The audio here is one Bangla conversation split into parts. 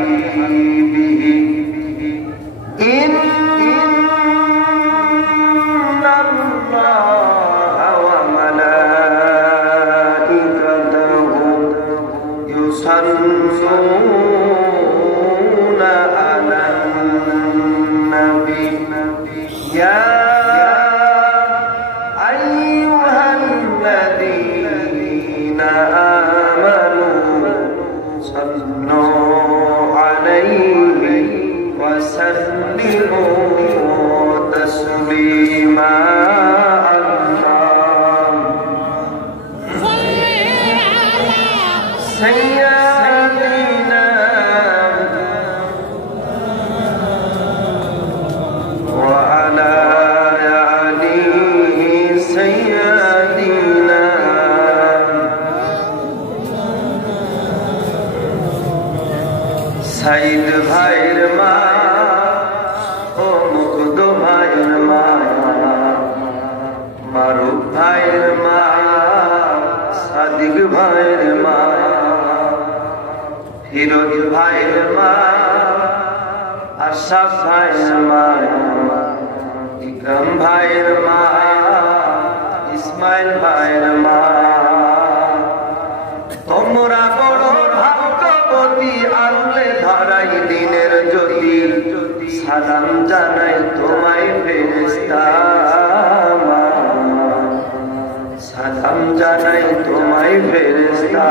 حبيبه إن الله وملائكته يصلون على النبي يا أيها الذين آمنوا صلوا عليه وسلموا تسليما سيدنا وعلى آله سيدنا সাইদ ভাইয়ের মা ও মুকুদ ভাইয়ের মা মারুফ ভাইয়ের মা সাদিক ভাইয়ের মা ফিরোজ ভাইয়ের মা আশরাফ ভাইয়ের মা ইকরাম ভাইয়ের মা ইসমাইল ভাইয়ের মা তোমরা বড় ভাগ্যবতী আনলে ধরাই দিনের জ্যোতি সালাম জানাই তোমায় ফেরেশতা সালাম জানাই তোমায় ফেরেশতা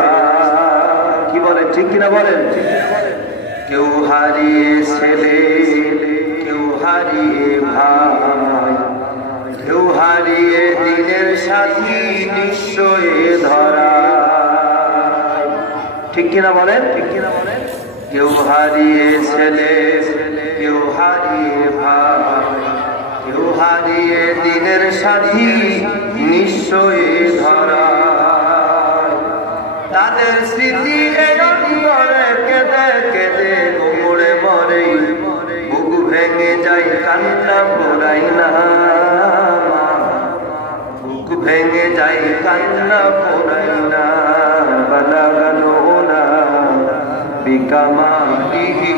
কি বলে ঠিক কিনা বলেন কেউ হারিয়ে ছেলে কেউ হারিয়ে ভাই কেউ হারিয়ে দিনের সাথী নিশ্চয় ধরা ঠিক কিনা বলেন কেউ হারিয়ে ছেলে কেউ হারিয়ে ভাই কেউ হারিয়ে দিনের সাথী নিশ্চয় ধরা তাদের স্মৃতি এই অন্তরে কেঁদে কেঁদে কোমরে মরে বুক ভেঙে যায় কান্না পোড়াই না বুক ভেঙে যায় কান্না পোড়াই না বালাগানো না বিকামালিহি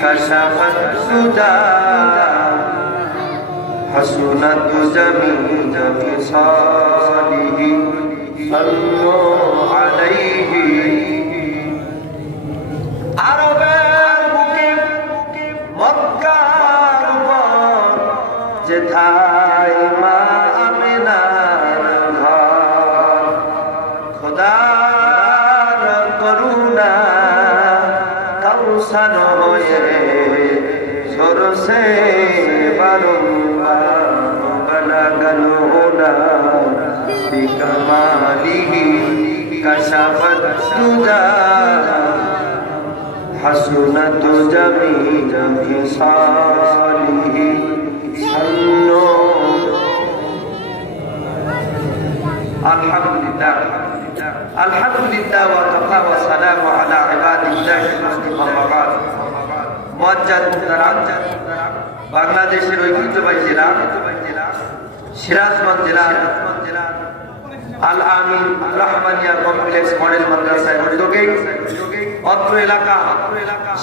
কাশাফাত সুদা হাসুনাত জামিল ফিসালিহি সাল্লু আলাইহি আরবের বুকে মক্কার উপর যেথায় মা আমিনার ঘর খোদার করুণা কাউসার হয়ে সরসে বারংবার বালাগানো না বিকামালিহি কাশাফাত সুদা হাসুনাত জামিল ফিসালিহি সাল্লু আলহামদুলিল্লাহ আলহামদুলিল্লাহ ওয়া কাফা ওয়া সালামু আলা ইবাদিল্লাহি আম্মা বাদ মুআজ্জাজ মুহতারাম বাংলাদেশের ঐতিহ্যবাহী জেলা সিরাজগঞ্জ জেলা আল আমিন রহমানিয়া কমপ্লেক্স মডেল মাদ্রাসার উদ্যোগে অত্র এলাকা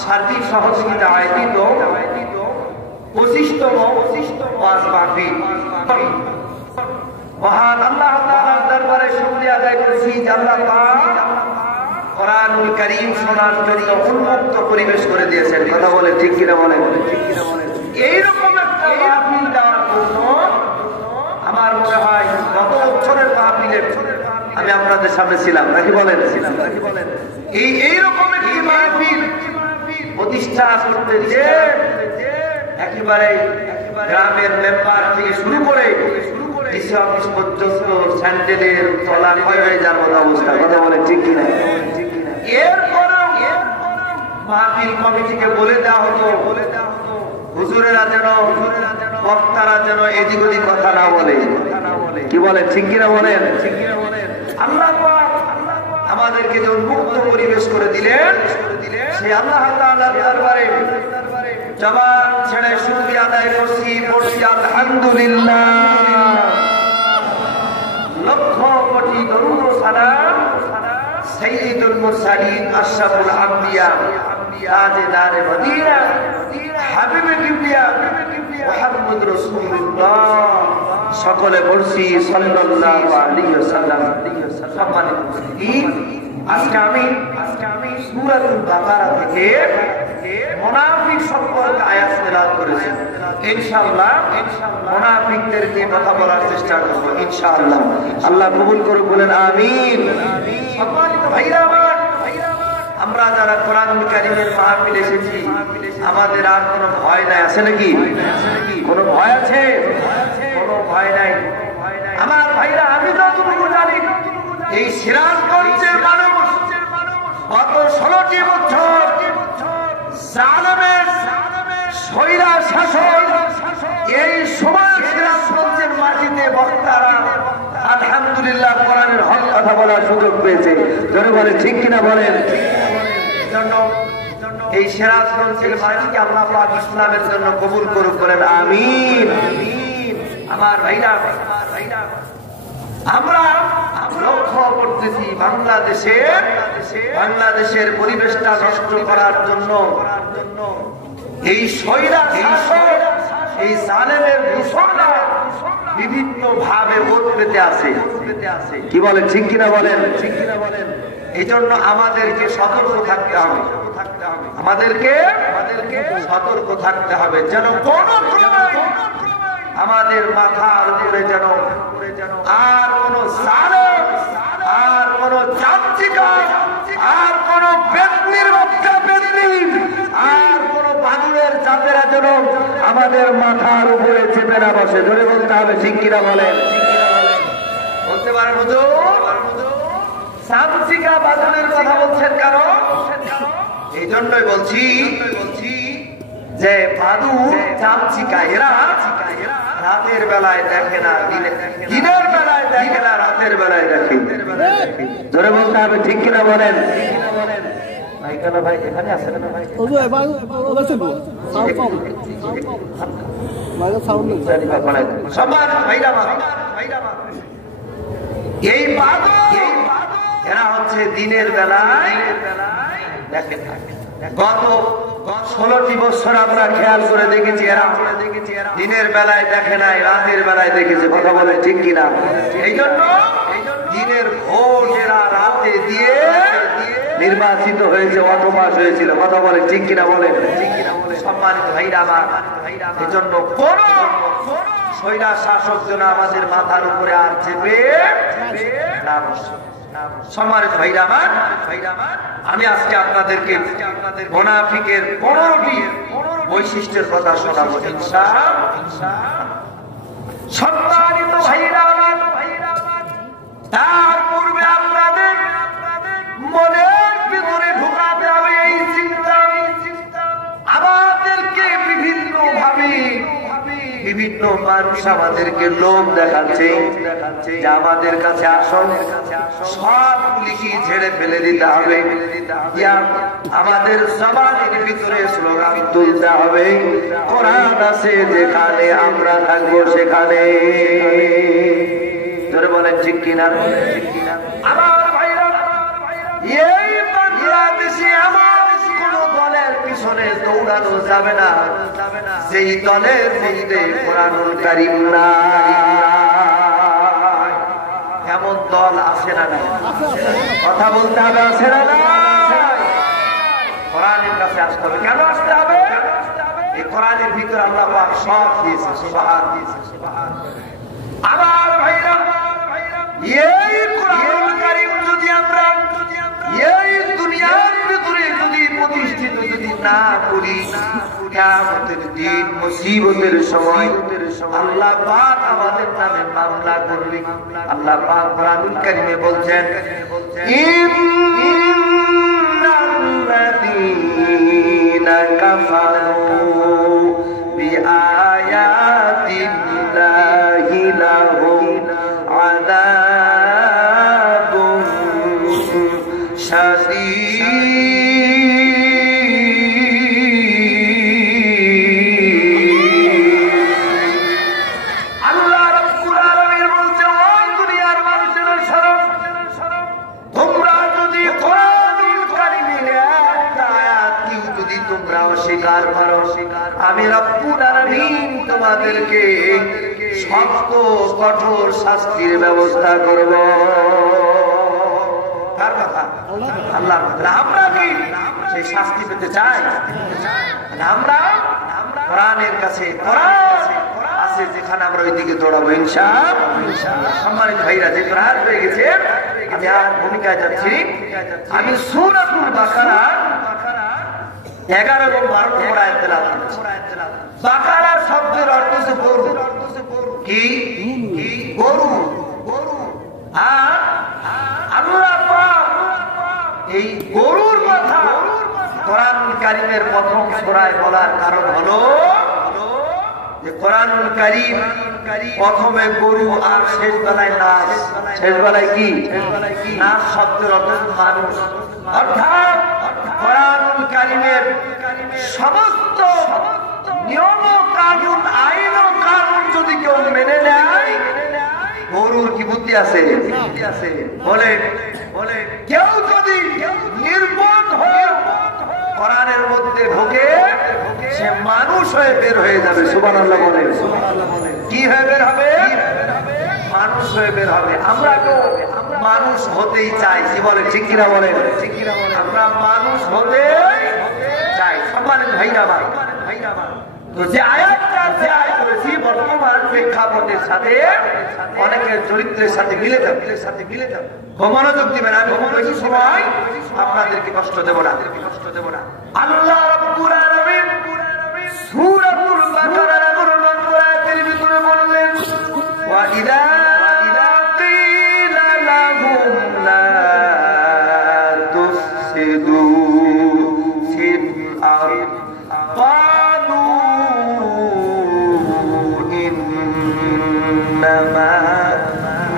সার্বিক সহযোগিতা আয়োজিত 25তম ওয়াজ মাহফিল মহান আল্লাহ তাআলার দরবারে শুকরিয়া আদায় করছি যে আল্লাহ পাক কোরআনুল কারীম শোনার জন্য উন্মুক্ত পরিবেশ করে দিয়েছেন কথা বলে ঠিক কিনা বলেন এইরকম একটা মাহফিল দেওয়ার জন্য আমার মনে হয় গত বছরের মাহফিলে আমি আপনাদের সামনে ছিলাম নাকি বলেন এইরকম একটি মাহফিল প্রতিষ্ঠা করতে যে একেবারে গ্রামের মেম্বার থেকে শুরু করে ডিসি অফিস পর্যন্ত স্যান্ডেলের তলা ক্ষয় হয়ে যাওয়ার মতো অবস্থা কথা বলে ঠিক কিনা এরপরেও মাহফিল কমিটিকে বলে দেওয়া হতো হুজুরেরা যেন বক্তারা যেন এদিক ওদিক কথা না বলে কি বলে ঠিক কিনা বলেন আল্লাহ আমাদেরকে যে উন্মুক্ত পরিবেশ করে দিলেন সেই আল্লাহ তাআলার দরবারে জবান ছেড়ে শুকরিয়া আদায় করছি পড়ছি আলহামদুলিল্লাহ লক্ষ কোটি দরুদ ও সালাম সাইয়্যিদুল মুরসালিন আশরাফুল আম্বিয়া তাজদারে মদিনা হাবিবে কিবরিয়া মুহাম্মদ রাসূলুল্লাহ সকলে বলছি সাল্লাল্লাহু আলাইহি ওয়াসাল্লাম। সম্মানিত মুসলিম, আজকে আমি সূরাতুল বাকারা থেকে মুনাফিক সম্পর্কে আয়াত তেলাওয়াত করেছি। ইনশাআল্লাহ মুনাফিকদের নিয়ে কথা বলার চেষ্টা করব ইনশাআল্লাহ। আল্লাহ কবুল করুন, বলেন আমিন। সম্মানিত ভাইরা আমার, আমরা যারা কোরআনুল কারীমের মাহফিলে এসেছি আমাদের আর কোনো ভয় নাই, আছে নাকি? কোনো ভয় আছে? কোনো ভয় নাই। আমার ভাইরা, আমি যতটুকু জানি এই সিরাজগঞ্জের মানুষ গত 16টি বছর জালেমের স্বৈরা শাসন, এই সময় সিরাজগঞ্জের মাটিতে বক্তারা আলহামদুলিল্লাহ কোরআনের হক কথা বলার সুযোগ পেয়েছে। জোরে বলেন ঠিক কিনা বলেন। এই সিরাজগঞ্জের মাটিকে আল্লাহ পাক ইসলামের জন্য কবুল করুক, বলেন আমিন। আমার ভাইরা, আমরা লক্ষ্য করতেছি বাংলাদেশের পরিবেশটা নষ্ট করার জন্য এই স্বৈরা শাসক, এই জালেমের দূষণরা বিভিন্ন ভাবে ভোট পেতে আছে। কি বলেন ঠিক কিনা বলেন? এই জন্য আমাদেরকে সতর্ক থাকতে হবে, আমাদেরকে সতর্ক থাকতে হবে যেন কোনো আমাদের মাথার উপরে যেন আর কোন জালেম, আর কোন চামচিকা, আর কোন বেদনির বাচ্চা বেদনি, আর কোন বাদুড়ের জাতেরা যেন আমাদের মাথার উপরে চেপে না বসে। ধরে বলতে হবে ঠিক কিনা বলেন। বলতে পারেন হুজুর চামচিকা বাদুড়ের কথা বলছেন কেন? এই জন্যই বলছি যে বাদুড় চামচিকা এরা রাতের বেলায় দেখে না, দিনের বেলায় দেখে না, রাতের বেলায় দেখে। ধরে বলতে হবে ঠিক কিনা বলেন। ভাই কেন ভাই এখানে আছে না ভাই? এই এরা হচ্ছে দিনের বেলায় দেখে থাকে। গত 16টি বছর আমরা খেয়াল করে দেখেছি এরা দিনের বেলায় দেখে নাই, রাতের বেলায় দেখেছে। কথা বলে ঠিক কিনা? এই জন্য দিনের ভোট এরা রাতে দিয়ে নির্বাচিত হয়েছে, অটোপাস হয়েছিল। কথা বলে ঠিক কিনা বলেন। সম্মানিত ভাইরা আমার, এই জন্য কোন স্বৈরা শাসক যেন আমাদের মাথার উপরে আর চেপে না বসে। সম্মানিত ভাইরা আমার, আমি আজকে আপনাদেরকে মুনাফিকের 15টি বৈশিষ্ট্যের কথা শোনাবো ইনশাআল্লাহ। সম্মানিত ভাইরা আমার, তার পূর্বে আপনাদের মনের ভিতরে ঢোকাতে হবে এই চিন্তা। আমাদেরকে বিভিন্ন ভাবে বিভিন্ন মানুষ আমাদেরকে লোক দেখাচ্ছে যে আমাদের কাছে আসল সবগুলিকে ঝেড়ে ফেলে দিতে হবে। আমাদের জবানের ভিতরে স্লোগান তুলতে হবে, কোরআন আছে যেখানে আমরা থাকবো সেখানে। ধরে বলেন ঠিক কিনা? আমার ভাইরা, এই বাংলাদেশে আমার কোন দলের পিছনে দৌড়ানো যাবে না যেই দলের মধ্যে কোরআনুল কারীম নাই। এমন দল আছে না? কথা বলতে হবে, আছে না? কোরআনের কাছে আসতে হবে। কেন আসতে হবে? এই কোরআনের ভিতরে আল্লাহ পাক সব দিয়েছে। সুবহান আমার ভাইরা, এই কোরআনুল কারীম যদি আমরা এই দুনিয়ার ভিতরে যদি প্রতিষ্ঠিত যদি না করি, কিয়ামতের দিন মুসিবতের সময় আল্লাহ পাক আমাদের নামে মামলা করবে। আল্লাহ পাক কোরআনুল কারীমে বলছেন, ইন্নাল্লাযীনা কাফারু বিআয়াতিল্লাহি লাহুম আযাবুন আল্লাহ রাব্বুল আলামিন বলছে, ও দুনিয়ার মানুষের শরম, তোমরা যদি কোরআনুল কারীমের একটা আয়াত অস্বীকার করো, আমি রব্বুল আলামিন তোমাদেরকে শক্ত কঠোর শাস্তির ব্যবস্থা করব। কার কথা? আল্লাহর কথা। আমরা কি সেই শাস্তি পেতে চাই? আমরা কোরআনের কাছে, কোরআন আছে যেখানে আমরা ওই দিকে দৌড়াবো ইনশাআল্লাহ। সম্মানিত ভাইরা, যে প্রায় হয়ে গেছে, আমি আর ভূমিকায় যাচ্ছি। আমি সূরাতুল বাকারা 11 এবং 12 নম্বর আয়াত তেলাওয়াত করেছি। বাকারা শব্দের অর্থ হচ্ছে গরু। কি? গরু। আর আল্লাহ পাক এই গরুর কথা কোরআনুল কারীমের প্রথম সূরায় বলার কারণ হলো যে কোরআনুল কারীম প্রথমে গরু আর শেষ বেলায় নাস। শেষ বেলায় কি? নাস শব্দের অর্থ মানুষ। অর্থাৎ কোরআনুল কারীমের সমস্ত নিয়ম কানুন, আইন ও কানুন যদি কেউ মেনে নেয়, গরুর কি বুদ্ধি আছে? বলে কেউ যদি নির্বোধ হয়ে কোরআনের মধ্যে ঢোকে, সে মানুষ হয়ে বের হয়ে যাবে। সুবহানাল্লাহ বলে। কি হয়ে বের হবে? মানুষ হয়ে বের হবে। আমরা তো মানুষ হতেই চাই। কি বলে? ঠিক কিনা বলেন? আমরা মানুষ হতে চাই। সম্মানিত ভাইরা আমার, তো যে আয়াতটা আয়াত করেছি বর্তমান প্রেক্ষাপটের সাথে অনেকের চরিত্রের সাথে মিলে যাবে। মনোযোগ দিবেন। আমি বেশি সময় আপনাদেরকে কষ্ট দেব না। আল্লাহ রাব্বুল আলামিন সূরাতুল বাকারার 11 নম্বর আয়াতের ভিতরে বললেন, ওয়া ইযা কিলা লাহুম লা তুফসিদু ফিল আরদ ক্বালু ইন্নামা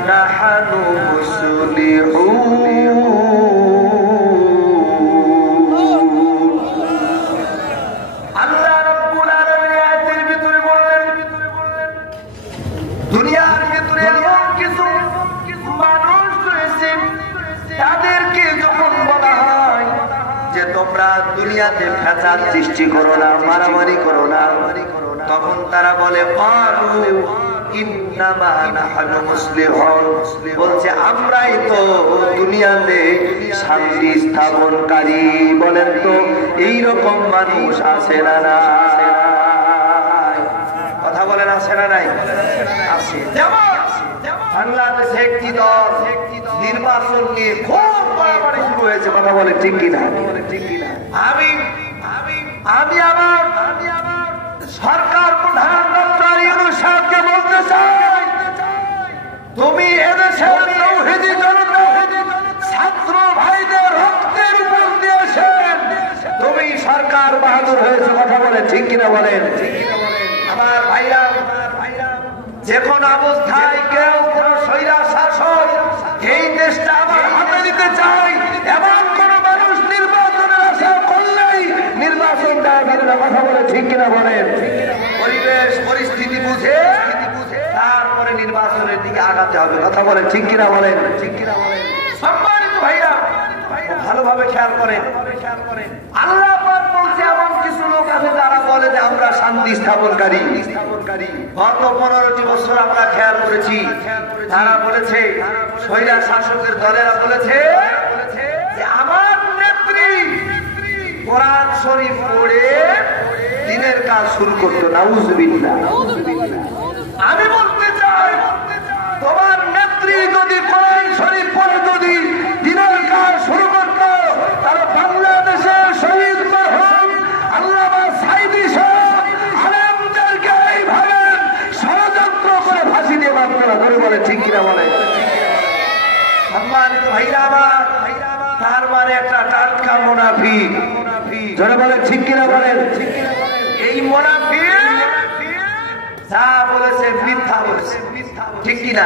নাহনু মুসলিহুন। আল্লাহ রাব্বুল আলামিন আয়াতের ভিতরে বললেন, দুনিয়ার ভিতরে এমন কিছু মানুষ রয়েছে, তাদেরকে যখন বলা হয় যে তোমরা দুনিয়াতে ফ্যাসাদ সৃষ্টি করো না, মারামারি করো না, তখন তারা বলে ক্বালু ইন্নামা নাহনু মুসলিহুন, বলছে আমরাই তো দুনিয়াতে শান্তি স্থাপনকারী। বলেন তো এইরকম মানুষ আছে না নাই? কথা বলেন, আছে না নাই? আছে। যেমন বাংলাদেশে একটি দল নির্বাচন নিয়ে খুব বাড়াবাড়ি শুরু হয়েছে। কথা বলে ঠিক কিনা? আমি আমার সরকার প্রধান ডক্টর ইউনূস সাহেবকে বলতে চাই, তুমি এদেশের তৌহিদি জনতা ছাত্র ভাইদের রক্তের উপর দিয়েছে, তুমি সরকার বাহাদুর হয়েছে। কথা বলে ঠিক কিনা বলেন? আমার ভাইরা, যে কোন অবস্থায় কেউ কোন স্বৈরা শাসক এই দেশটা আবার হাতে নিতে চায়, এমন কোন মানুষ নির্বাচনের আশা করলেই নির্বাচন দেয় না। কথা বলে ঠিক কিনা বলেন? পরিবেশ পরিস্থিতি বুঝে তারপরে নির্বাচনের দিকে আগাতে হবে। কথা বলে ঠিক কিনা বলেন? সম্মানিত ভাইরা, ভালোভাবে খেয়াল করেন। আল্লাহ পাক বলছে এমন কিছু লোক আছে যারা বলে যে আমরা শান্তি স্থাপনকারী। গত 15টি বছর আমরা খেয়াল করেছি, তারা বলেছে, স্বৈরা শাসকের দলেরা বলেছে যে আমার নেত্রী কোরআন শরীফ পড়ে দিনের কাজ শুরু করতো। নাউজুবিল্লাহ। আমি বলতে চাই, তোমার নেত্রী যদি কোরআন শরীফ পড়ে যদি দিনের কাজ শুরু করতো, তাহলে বাংলাদেশের শহীদ মরহুম আল্লামা সাঈদী সাহেব আলেমদেরকে এইভাবে ষড়যন্ত্র করে ফাঁসি দিয়ে মারতো না। ধরে বলে ঠিক কিনা বলে? সম্মানিত ভাইরা আমার, তার মানে একটা টাটকা মুনাফিক। ধরে বলে ঠিক কিনা বলেন? এই মুনাফিক যা বলেছে মিথ্যা বলেছে। ঠিক কিনা?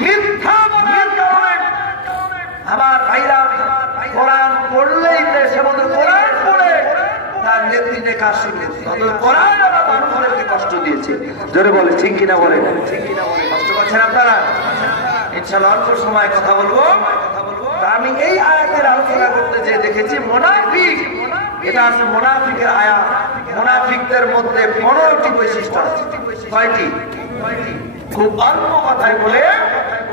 মিথ্যা বলার কারণে আমার ভাইরা কোরআন পড়লেই সে বলতে কোরআন পড়ে তার নেতৃত্বে কাজ শুরু করছে। কোরআন আবার মানুষদেরকে কষ্ট দিয়েছে। জোরে বলে ঠিক কিনা বলেন? কষ্ট করছেন আপনারা? ইনশাআল্লাহ অল্প সময় কথা বলবো। আমি এই আয়াতের আলোচনা করতে যে দেখেছি মুনাফিক এটা আছে মুনাফিকের আয়াত। মুনাফিকদের মধ্যে 15টি বৈশিষ্ট্য আছে। কয়টি? খুব অল্প কথাই বলে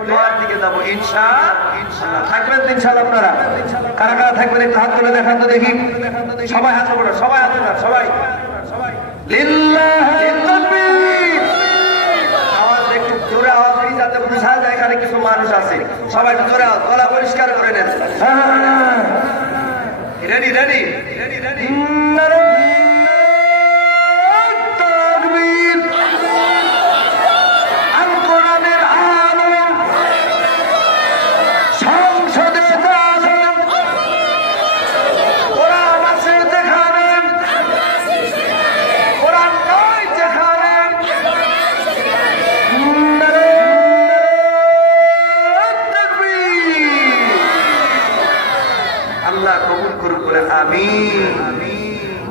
দোয়ার দিকে যাবো ইনশাআল্লাহ। থাকবেন তো ইনশাআল্লাহ আপনারা? কারা কারা থাকবেন একটু হাত তুলে দেখান তো দেখি। সবাই হাত তোলো, সবাই হাত তোলো, সবাই লিল্লাহি তাকবীর। আওয়াজ একটু জোরে আওয়াজ দিই যাতে বোঝা যায় এখানে কিছু মানুষ আছে। সবাই একটু জোরে আওয়াজ, গলা পরিষ্কার করে নেন। Ready ready ready ready.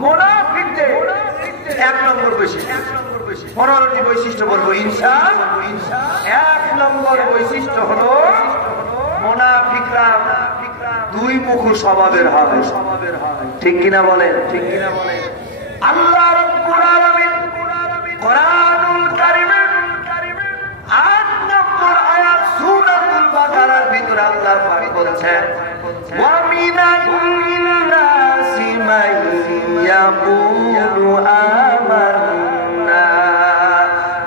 মুনাফিকদের 1 নম্বর বৈশিষ্ট্য, 15টি বৈশিষ্ট্য বলবো ইনশাআল্লাহ। 1 নম্বর বৈশিষ্ট্য হলো মুনাফিকরা দুই মুখী স্বভাবের হবে। ঠিক কিনা বলেন? ঠিক কিনা বলেন? আল্লাহ রাব্বুল আলামিন কোরআনুল কারীমের 8 নম্বর আয়াত সূরাতুল বাকারার ভিতরে আল্লাহ পাক বলেছেন, ওয়া মিনান নাসি মান ইয়াকুলু আমান্না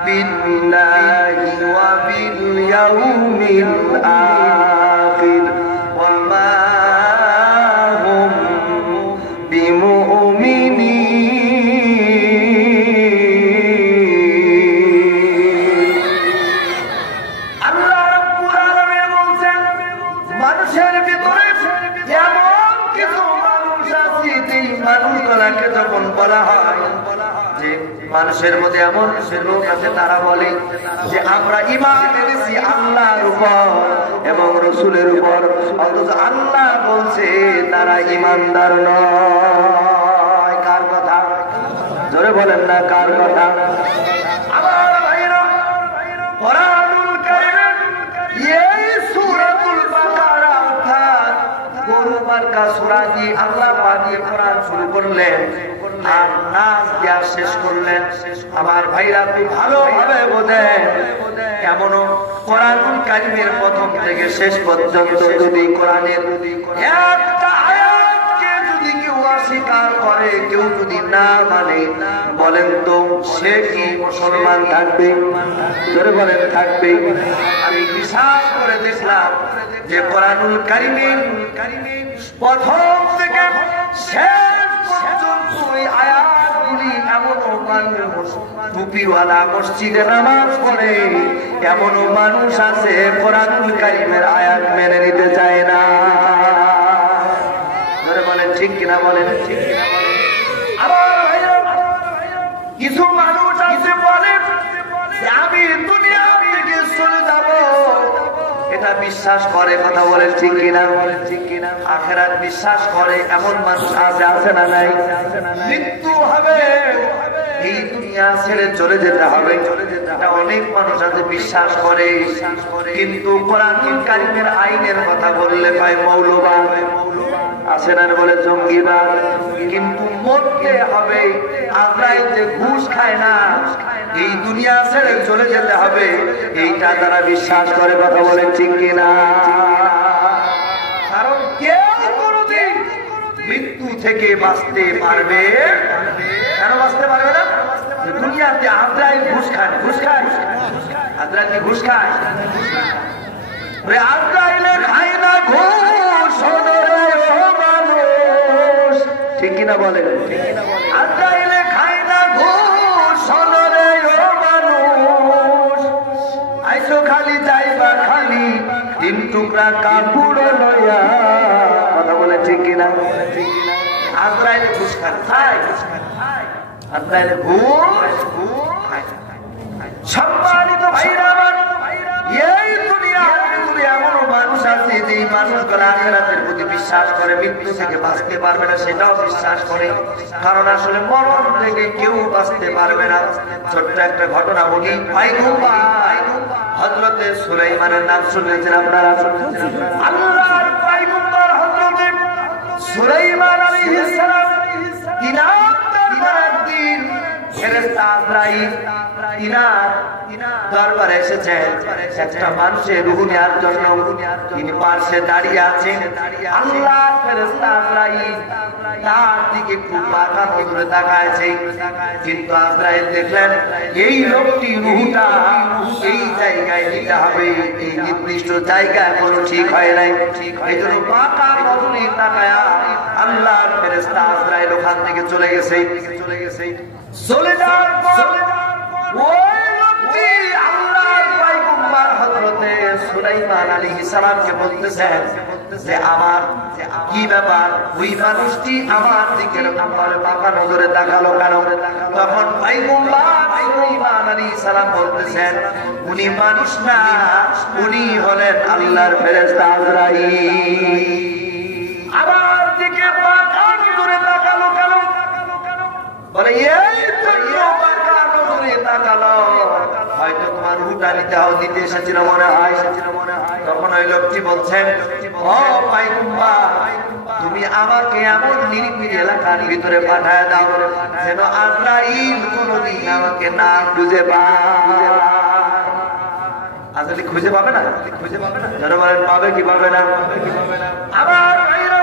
বিল্লাহি ওয়া বিল ইয়াউমিল আখির ওয়া মা হুম বিমুমিনিন। আল্লাহ রাব্বুল আলামিন বলেন মানুষের ভিতরে এমন কিছু মানুষ আছে, যে মানুষগুলোকে যখন বলা হয় যে মানুষের মধ্যে এমন লোক আছে, তারা বলে যে আমরা ঈমান এনেছি আল্লাহর উপর এবং রাসূলের উপর, অথচ আল্লাহ বলছে তারা ঈমানদার নয়। কার কথা? জোরে বলেন না, কার কথা? আমার ভাইরা, কোরআনুল কারীমের এই সূরাতুল বাকারা অর্থাৎ গরু মার্কা সূরা দিয়ে আল্লাহ পাক কোরআন শুরু করলেন আর নাস দিয়া শেষ করলেন। আমার ভাইরা খুব ভালোভাবে বোঝেন, এমনও কোরআনুল কারীমের প্রথম থেকে শেষ পর্যন্ত যদি কোরআনের একটা আয়াতকে যদি কেউ অস্বীকার করে, কেউ যদি না মানে, বলেন তো সে কি মুসলমান থাকবে? ধরে বলেন থাকবে? আমি বিশ্বাস করে দেখলাম যে কোরআনুল কারীমের প্রথম থেকে শেষ পর্যন্ত এই আয়াতগুলি এমনও মানুষ টুপিওয়ালা মসজিদে নামাজ পড়ে, এমনও মানুষ আছে কোরআনুল কারীমের আয়াত মেনে নিতে চায় না। ধরে বলেন ঠিক কিনা? বলেন ঠিক কিনা? আমার ভাইরা, কিছু মানুষ আছে বলে যে আমি দুনিয়া থেকে চলে যাব, এটা বিশ্বাস করে। কথা বলেন ঠিক কিনা? বলেন ঠিক কিনা? আখিরাত বিশ্বাস করে এমন মানুষ আছে, আছে না নাই? মৃত্যু হবে, এই দুনিয়া ছেড়ে চলে যেতে হবে, এটা অনেক মানুষ আছে বিশ্বাস করে। কিন্তু কোরআনুল কারীমের আইনের কথা বললে পায় মৌলবাদ, আছে না? বলে জঙ্গিবাদ। কিন্তু মরতে হবে। আজরাইল যে ঘুষ খায় না, এই দুনিয়া ছেড়ে চলে যেতে হবে, এইটা তারা বিশ্বাস করে। কথা বলেন ঠিক কিনা? কারণ কেউ কোনদিন মৃত্যু থেকে বাঁচতে পারবে, কেন বাঁচতে পারবে না? দুনিয়াতে আজরাইল ঘুষ খায়, ঘুষ খায়, আজরাইল কি ঘুষ খায়? আজরাইলে খায় না ঘুষ, মানুষ। ঠিক কিনা বলেন? আজরাইলে খায় না ঘুষ, মানুষ। আইসো খালি যাইবা খালি 3 টুকরা কাপড় লইয়া। কথা বলে ঠিক কিনা? আজরাইলে ঘুষ খায়, আজরাইলে ঘুষ। সম্মানিত ভাইরা আমার, এই দুনিয়াতে যদি এমন মানুষ আছে যে মানুষগুলো আখিরাতের প্রতি বিশ্বাস করে, মৃত্যু থেকে বাঁচতে পারবে না সেটাও বিশ্বাস করে, কারণ আসলে মরণ থেকে কেউ বাঁচতে পারবে না। ছোট্ট একটা ঘটনা বলি। হযরতে সুলাইমানের নাম শুনেছেন আপনারা? আল্লাহর পয়গম্বর হযরতে সুলাইমান আলাইহিস সালাম আজরাইল দরবারে এসেছেন একটা মানুষের রূহ নেওয়ার জন্য। তিনি পাশে দাঁড়িয়ে আছেন। আল্লাহর ফেরেশতা আজরাইল তার দিকে খুব বাঁকা নজরে তাকায়ছে, কিন্তু আজরাইল দেখলেন এই লোকটি রূহটা এই জায়গায় নিতে হবে, এই নির্দিষ্ট জায়গা এখনো ঠিক হয় নাই। এই জন্য বাঁকা নজরে তাকায় আল্লাহর ফেরেশতা আজরাইল ওখান থেকে চলে গেছে। চলে যাওয়ার পর ওই লোকটি আল্লাহর পয়গম্বর হযরতে সুলাইমান আলাইহিস সালামকে বলতেছেন যে আমার কি ব্যাপার, ওই মানুষটি আমার দিকে এরকম ভাবে বাঁকা নজরে তাকালো কেন? তখন পয়গম্বর সুলাইমান আলাইহিস সালাম বলতেছেন উনি মানুষ না, উনি হলেন আল্লাহর ফেরেশতা আজরাইল। আমার দিকে বাঁকা নজরে তাকালো কেন? বলে এই জন্য বাঁকা নজরে তাকালো, হয়তো তোমার রূহটা নিতে এসেছিল মনে হয়। তখন ওই লোকটি বলছেন ও পয়গম্বর, তুমি আমাকে এমন নিরিবিলি এলাকার ভিতরে পাঠায় দাও যেন আজরাইল কোনদিন আমাকে না খুঁজে পায়। আসলে খুঁজে পাবে না, যারা বলেন পাবে কি পাবে না? আমার ভাইরা,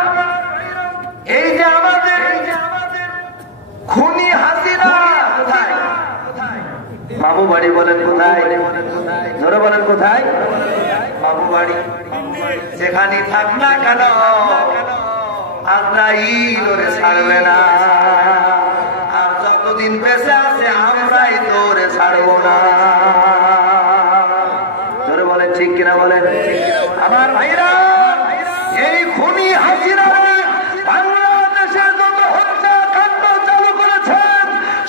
এই যে আমাদের খুনি হাসিনা কোথায়? বাবু বাড়ি বলেন কোথায়? ধরে বলেন কোথায়? বাবু বাড়ি। যেখানে থাক না কেন আজরাইল ওরে ছাড়বে না, আর যতদিন বেঁচে আছে আমরাই তো ওরে ছাড়বো না। ধরে বলেন ঠিক কিনা বলেন? আমার ভাইরা, এই খুনি হাসিনা বাংলাদেশের যত হত্যাকাণ্ড চালু করেছেন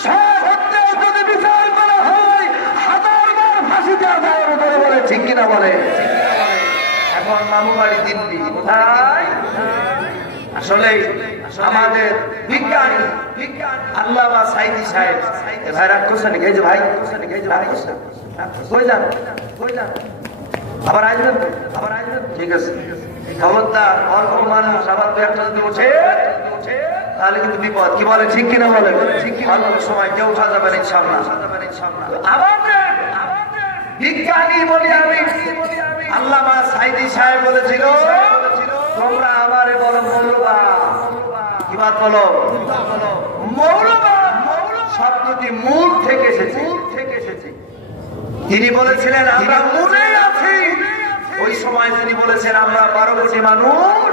সব হত্যা যদি বিচার করা হয় 1000 বার ফাঁসি দেওয়া যায়। ধরে বলেন ঠিক কিনা বলে? এখন মামু বাড়ি দিল্লি কোথায়? আসলে আমাদের বিজ্ঞানী আল্লামা সাঈদী সাহেব ভাই রাগ করছেন, এই যে ভাই কই যান আবার আসবেন, ঠিক আছে। খবরদার অল্প মানুষ আবার দু একটা যদি ওঠে তাহলে কিন্তু বিপদ। কি বলে ঠিক কিনা বলে? অল্প সময় কেউ উঠা যাবেন ইনশাআল্লাহ। আমাদের বিজ্ঞানী বলি আমি আল্লামা সাঈদী সাহেব বলেছিল তোমরা আমারে বলো মৌলবাদ। কি বাদ বলো? মৌলবাদ শব্দটি মূল থেকে এসেছে। তিনি বলেছিলেন আমরা মূলে আছি। ওই সময় তিনি বলেছেন আমরা 12 কোটি মানুষ,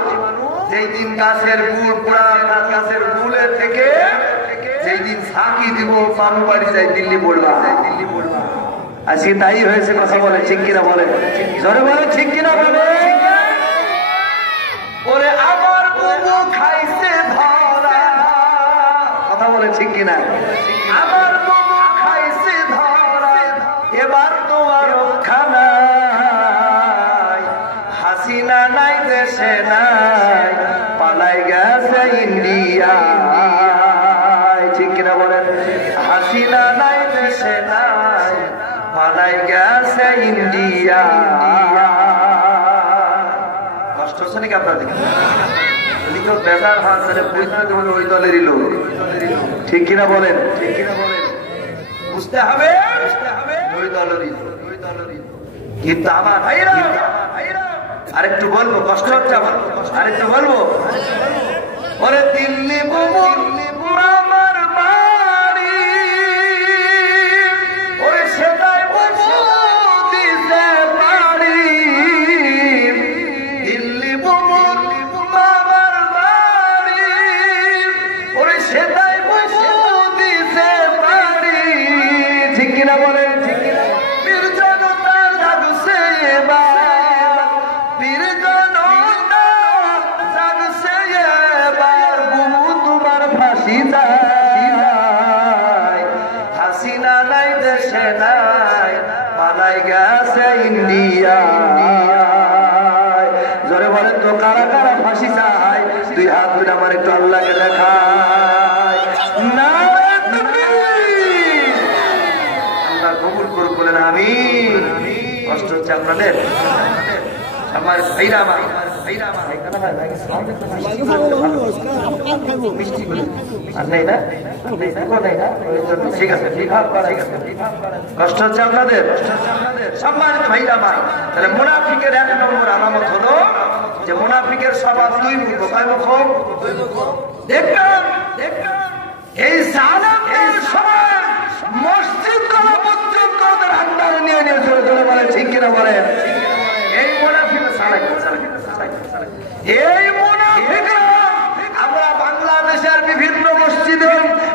যেই দিন গাছের গুড় পোড়া গাছের মূলে থেকে যেই দিন ফাঁকি দিব মামু বাড়ি যাই দিল্লি পড়বা। আজকে তাই হয়েছে। কথা বলে ঠিক কিনা বলে? জোরে বলে ঠিক কিনা বলে? ওরে আমার বুবু খাইছে ধরা। কথা বলে ঠিক কিনা? আমার বুবু খাইছে ধরা, এবার তোমার খানা হাসিনা নাই দেশে নাই, পালাই গেছে ইন্ডিয়া। ঠিক কিনা বলেন? হাসিনা নাই দেশে নাই, পালাই গেছে ইন্ডিয়া। কষ্ট হচ্ছে নাকি আপনাদের? বেজার হাত বুঝতে হবে ওই দলেরই লোক। ঠিক কিনা বলেন? বুঝতে হবে ওই দলেরই। কিন্তু আমার ভাইরা আরেকটু বলবো, কষ্ট হচ্ছে আমার, আরেকটু বলবো। ওরে দিল্লি আমার বাড়ি, ওরে সেটাই দিতে পারি। দিল্লি আমার বাড়ি, ওরে সেটাই দিতে পারি। ঠিক কিনা বলেন? হাসিনা নাই দেশে নাই, পালাই গেছে ইন্ডিয়া। জোরে বলেন তো কারা কারা ফাঁসি চায়? দুই হাত তুলে আমার একটু আল্লাহকে দেখায়। না আল্লাহ কবুল করুক বলেন আমিন। কষ্ট হচ্ছে আপনাদের? আমার ভাইরা আমার মিষ্টি করে আর নেই না, ঠিক আছে, কষ্ট হচ্ছে আপনাদের। সম্মানিত ভাইরা আমার, তাহলে মুনাফিকের 1 নম্বর আলামত হলো যে মুনাফিকের স্বভাব দুই মুখ। কয় মুখ? দেখবেন এই জালেমদের সময় মসজিদ করা পর্যন্ত ওদের আন্ডারে নিয়ে নিয়ে চলে চলে বলে, ঠিক কিনা বলেন? এই মুনাফিক আমরা বাংলাদেশের বিভিন্ন মসজিদে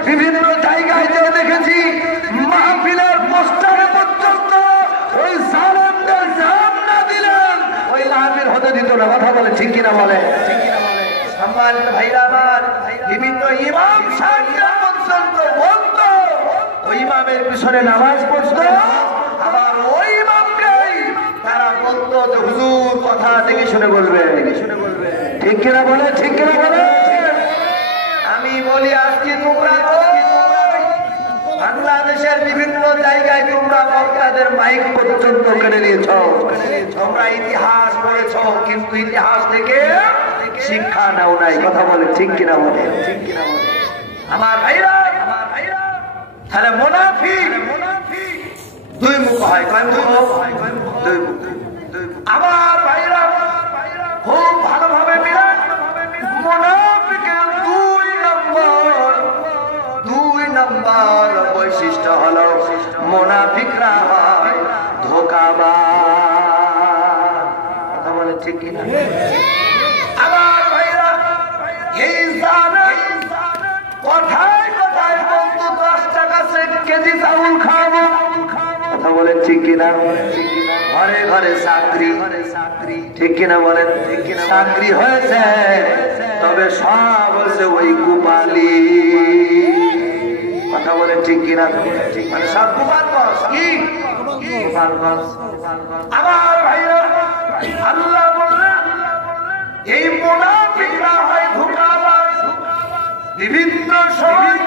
বিভিন্ন জায়গায় যে দেখেছি মাহফিলের পোস্টারে পর্যন্ত ওই জালেমদের নাম না দিলেন ওই লাভের হতে দিত না। কথা বলে, ঠিক কিনা বলে? সম্মানিত ভাইরা আমার, বিভিন্ন ইমাম সাহেবরা পর্যন্ত বলতো ওই ইমামের পিছনে নামাজ পড়তো, আবার ওই ইমামকেই তারা বলতো যে হুজুর কথা দেখে শুনে বলবে, ঠিক কিনা বলে? ঠিক কিনা বলে? আমি বলি আজকে তোমরা বাংলাদেশের বিভিন্ন জায়গায় তোমরা বক্তাদের মাইক পর্যন্ত কেড়ে নিয়েছ, তোমরা ইতিহাস পড়েছ কিন্তু ইতিহাস থেকে শিক্ষা নাও নাই। কথা বলে, ঠিক কিনা বলে? আমার ভাইরা, তাহলে মুনাফিক দুই মুখ হয়। কয় মুখ? দুই মুখ। আমার ভাইরা খুব ভালোভাবে মিলেন, মুনাফিকের দুই নম্বর বৈশিষ্ট্য হলো মুনাফিকরা হয় ধোঁকাবাজ। কথা বলে, ঠিক কিনা? আমার ভাইরা এই জানেন কথায় কথায় বলতো 10 টাকা কেজি চাউল খাবো। কথা বলেন, ঠিক কিনা? ঘরে ঘরে চাকরি, ঠিক কিনা বলেন? চাকরি হয়েছে, তবে সব হচ্ছে ওই কুপালি। কথা বলেন, ঠিক কিনা? মানে সব কুপাল বস। কি কুপাল বস? আমার ভাইরা আল্লাহ বললেন এই মুনাফিকরা হয় ধোঁকাবাজ। বিভিন্ন সময়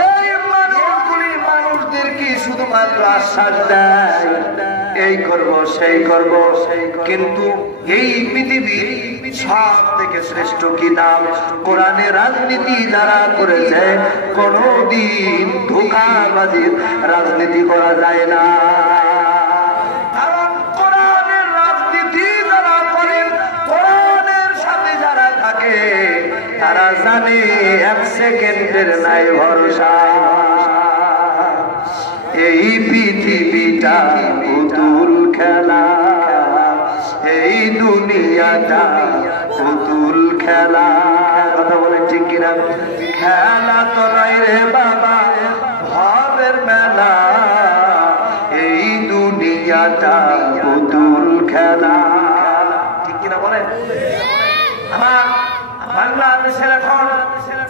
এই মানুষগুলি মানুষদেরকে শুধুমাত্র আশ্বাস দেয় এই করব সেই করব, কিন্তু এই পৃথিবীর সব থেকে শ্রেষ্ঠ কিতাব কোরআনে রাজনীতি যারা করেছে কোনদিন ধোঁকাবাজির রাজনীতি করা যায় না। কারণ কোরআনের রাজনীতি যারা করেন, কোরআনের সাথে যারা থাকে, তারা জানে 1 সেকেন্ডের নাই ভরসা। এই পৃথিবীটা পুতুল খেলা, এই দুনিয়াটা পুতুল খেলা। কথা বলে, ঠিক কিনা? খেলা তো নয় রে বাবা, ভাবের মেলা, এই দুনিয়াটা পুতুল খেলা। ঠিক কিনা বলেন? আমার বাংলাদেশের এখন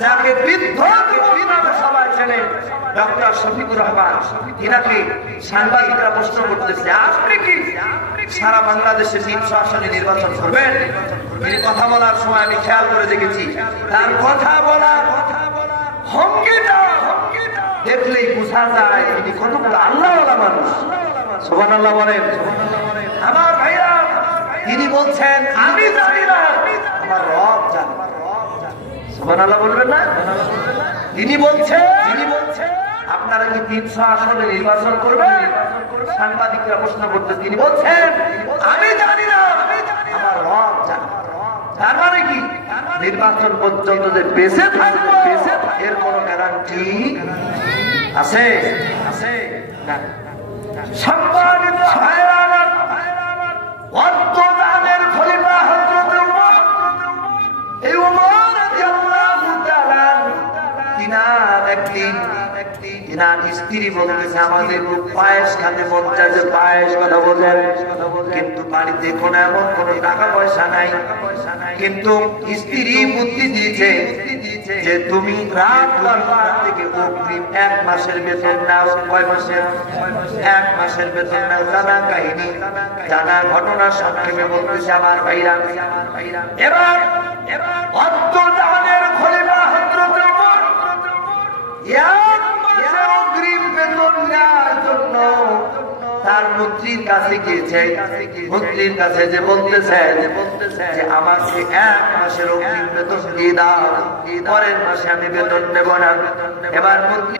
যাকে বৃদ্ধ সবাই ছেলে ডক্টর শফিকুর রহমান, ইনাকে সাংবাদিকরা প্রশ্ন করতেছে আপনি কি সারা বাংলাদেশে 300 আসনে নির্বাচন করবেন? তিনি কথা বলার সময় আমি খেয়াল করে দেখেছি তার কথা বলার ভঙ্গিটা দেখলেই বোঝা যায় তিনি কতগুলো আল্লাহওয়ালা মানুষ। সুবহানাল্লাহ বলেন। আমার ভাইরা, তিনি বলছেন আমি জানি না, আমার রব জানে। সুবহানাল্লাহ বলবেন না? তিনি বলছেন আপনারা কি 300 আসনে নির্বাচন করবেন? সাংবাদিকরা প্রশ্ন করতে, তিনি বলছেন আমি জানি না, আমার রব জানে। তার মানে কি নির্বাচন পর্যন্ত যে বেঁচে থাকবো এর কোন গ্যারান্টি আছে? না। সম্মানিত ভাইরা আমার, অর্থদানের খলিফা হযরত উমর, এই উমর রাদিয়াল্লাহু তাআলা তিনার একদিন তিনার স্ত্রী বলতেছে আমাদের পায়েস খেতে মন চাইছে, পায়েস। কথা বোঝেন? কিন্তু বাড়িতে কোনো এমন কোন টাকা পয়সা নাই, কিন্তু স্ত্রী বুদ্ধি দিয়েছে যে তুমি রাত 12 থেকে অগ্রিম 1 মাসের বেতন নাও। কয় মাসের? 1 মাসের বেতন নাও। জানা কাহিনী, জানা ঘটনা সংক্ষেপে বলতেছে আমার ভাইরা। এবার অর্থদানের খলিফা হযরত উমর 1 মাসের অগ্রিম বেতন নেওয়ার জন্য তার মন্ত্রীর কাছে গিয়েছে, মন্ত্রীর কাছে যে বলতেছে যে আমাকে 1 মাসের অগ্রিম বেতন দিয়ে দাও, পরের মাসে আমি বেতন নেব না। এবার মন্ত্রী